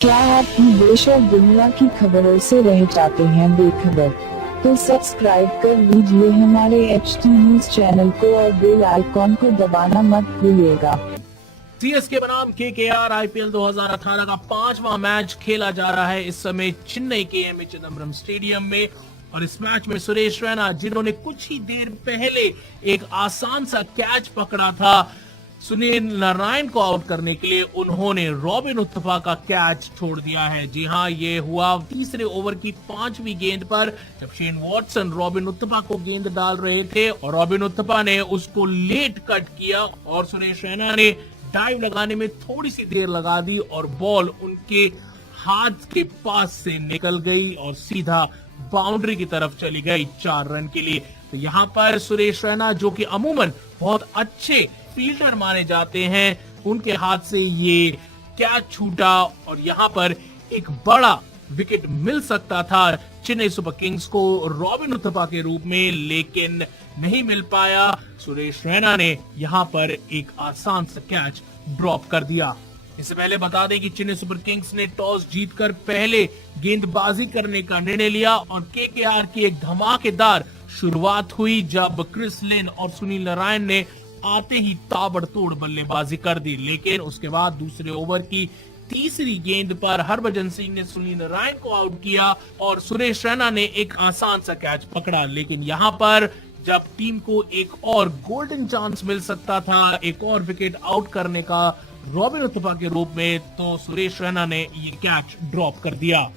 क्या आप भी देश और दुनिया की खबरों से रह जाते हैं बेखबर? तो सब्सक्राइब कर लीजिए हमारे HT न्यूज चैनल को और बेल आइकॉन को दबाना मत भूलिएगा। सीएसके बनाम केकेआर आईपीएल 2018 का 5वां मैच खेला जा रहा है इस समय चेन्नई के एम ए चिदम्बरम स्टेडियम में। और इस मैच में सुरेश रैना, जिन्होंने कुछ ही देर पहले एक आसान सा कैच पकड़ा था सुनील नारायण को आउट करने के लिए, उन्होंने रॉबिन उत्तपा का कैच छोड़ दिया है। जी हां, ये हुआ तीसरे ओवर की 5वीं गेंद पर, जब शेन वॉटसन रॉबिन उत्तपा को गेंद डाल रहे थे और रॉबिन उत्तपा ने उसको लेट कट किया और सुरेश रैना ने डाइव लगाने में थोड़ी सी देर लगा दी और बॉल उनके हाथ के पास से निकल गई और सीधा बाउंड्री की तरफ चली गई 4 रन के लिए। तो यहाँ पर सुरेश रैना, जो कि अमूमन बहुत अच्छे फील्डर माने जाते हैं, उनके हाथ से ये कैच छूटा और यहाँ पर एक बड़ा विकेट मिल सकता था चेन्नई सुपर किंग्स को रॉबिन उत्तपा के रूप में, लेकिन नहीं मिल पाया। सुरेश रैना ने यहाँ पर एक आसान सा कैच ड्रॉप कर दिया। इससे पहले बता दें कि चेन्नई सुपर किंग्स ने टॉस जीतकर पहले गेंदबाजी करने का निर्णय लिया और केकेआर की एक धमाकेदार शुरुआत हुई जब क्रिस लिन और सुनील नारायण ने आते ही ताबड़तोड़ बल्लेबाजी कर दी। लेकिन उसके बाद दूसरे ओवर की तीसरी गेंद पर हरभजन सिंह ने सुनील नारायण को आउट किया और सुरेश रैना ने एक आसान सा कैच पकड़ा। लेकिन यहाँ पर जब टीम को एक और गोल्डन चांस मिल सकता था एक और विकेट आउट करने का रॉबिन उत्तपा के रूप में, तो सुरेश रैना ने ये कैच ड्रॉप कर दिया।